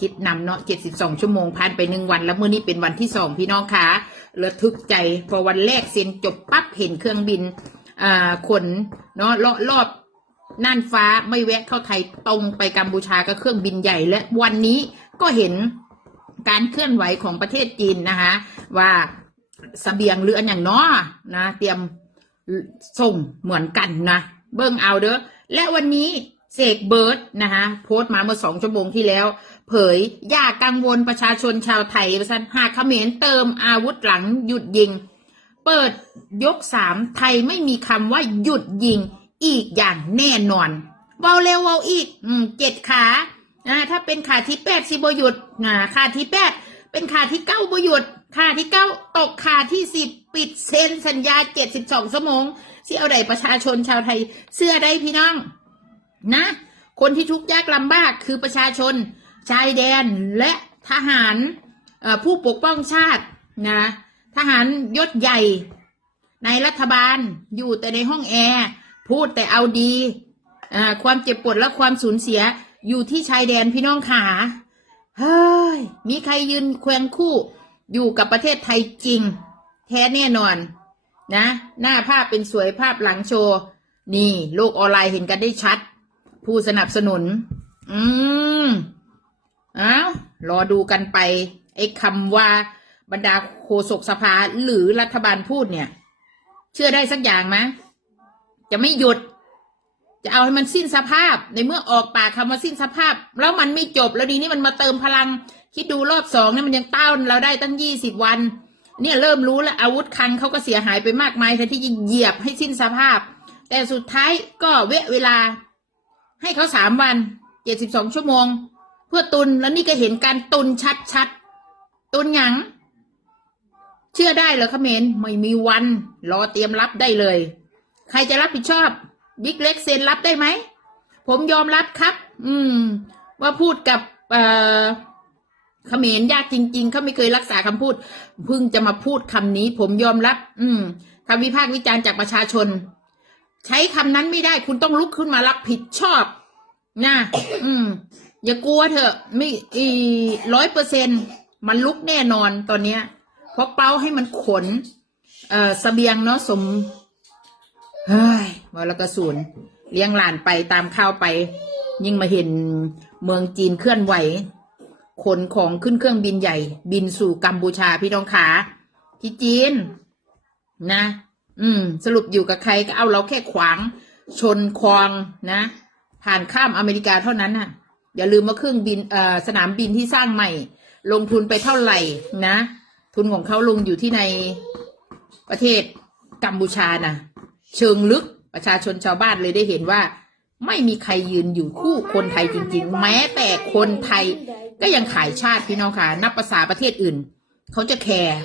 คิดนำเนาะ72ชั่วโมงผ่านไปหนึ่งวัน แล้วเมื้อนี้เป็นวันที่สองพี่น้องคะระทึกใจพอวันแรกเซ็นจบปั๊บเห็นเครื่องบินอ่าขนเนาะเลาะรอบน่านฟ้าไม่แวะเข้าไทยตรงไปกัมพูชาก็เครื่องบินใหญ่และวันนี้ก็เห็นการเคลื่อนไหวของประเทศจีนนะคะว่าสเสบียงหรืออย่างเนาะนะ เตรียมส่งเหมือนกันนะเบิ้งเอาเด้อและวันนี้เสกเบิร์ดนะคะโพสต์มาเมื่อสองชั่วโมงที่แล้ว เผยอย่ากังวลประชาชนชาวไทยประชันหากเขมรเติมอาวุธหลังหยุดยิง เปิดยกสามไทยไม่มีคำว่าหยุดยิงอีกอย่างแน่นอนเบาเร็วเบาอีกอืมเจ็ดขาอ่าถ้าเป็นขาที่แปดสิบหยุดอ่าขาที่แปดเป็นขาที่เก้าบหยุดขาที่เก้าตกขาที่สิบปิดเซ็นสัญญาเจ็ดสิบสองชั่วโมงเสียอใดประชาชนชาวไทย เสื้อได้พี่น้อง นะ คนที่ทุกข์ยากลำบากคือประชาชน ชายแดนและทหารผู้ปกป้องชาตินะทหารยศใหญ่ ในรัฐบาลอยู่แต่ในห้องแอร์ พูดแต่เอาดีความเจ็บปวดและความสูญเสียอยู่ที่ชายแดนพี่น้องขาเฮ้ยมีใครยืนแควงคู่อยู่กับประเทศไทยจริง แท้แน่นอน นะ หน้าภาพเป็นสวยภาพหลังโชว์นี่ โลกออนไลน์เห็นกันได้ชัด ผู้สนับสนุน อืม อ้าวรอดูกันไป ไอ้คำว่าบรรดาโฆษกสภาหรือรัฐบาลพูดเนี่ย เชื่อได้สักอย่างไหมจะไม่หยุด จะเอาให้มันสิ้นสภาพ ในเมื่อออกปากคำว่าสิ้นสภาพ แล้วมันไม่จบแล้วดีนี้มันมาเติมพลัง คิดดูรอบสองนี่มันยังต้านเราได้ตั้งยี่สิบวัน เนี่ยเริ่มรู้แล้วอาวุธคังเขาก็เสียหายไปมากมายแทนที่จะเหยียบให้สิ้นสภาพ แต่สุดท้ายก็เวะเวลา ให้เขาสามวันเจ็ดสิบสองชั่วโมง พื่อตุนแล้วนี่ก็เห็นการตุนชัดๆตุนหยัง เชื่อได้เหรอเมรไม่มีวัน รอเตรียมรับได้เลย ใครจะรับผิดชอบ บิ๊กเล็กเซ็นรับได้ไหม ผมยอมรับครับ อืม ว่าพูดกับเอ่อเขมรยากจริง ๆ เขาไม่เคยรักษาคำพูด เพิ่งจะมาพูดคำนี้ ผมยอมรับ อืมคำวิพากษ์วิจารณ์จากประชาชน ใช้คำนั้นไม่ได้ คุณต้องลุกขึ้นมารับผิดชอบนะอืม อย่ากลัวเถอะไม่อีร้อยเปอร์เซ็นมันลุกแน่นอนตอนเนี้ยเพราะเป้าให้มันขน เอ่อเสบียงเนาะสมเฮ้ยวันลกระสุนเลี้ยงหลานไปตามข้าวไป ยิ่งมาเห็นเมืองจีนเคลื่อนไหว ขนของขึ้นเครื่องบินใหญ่ บินสู่กัมพูชาพี่น้องขาที่จีน นะ อืม สรุปอยู่กับใครก็เอาเราแค่ขวาง ชนคลองนะ ผ่านข้ามอเมริกาเท่านั้นน่ะ อย่าลืมว่าเครื่องบินเอ่อสนามบินที่สร้างใหม่ ลงทุนไปเท่าไหร่นะ ทุนของเขาลงอยู่ที่ในประเทศกัมพูชานะเชิงลึกประชาชนชาวบ้านเลยได้เห็นว่า ไม่มีใครยืนอยู่คู่คนไทยจริง ๆ แม้แต่คนไทยก็ยังขายชาติพี่น้องค่ะนับภาษาประเทศอื่น เขาจะแคร์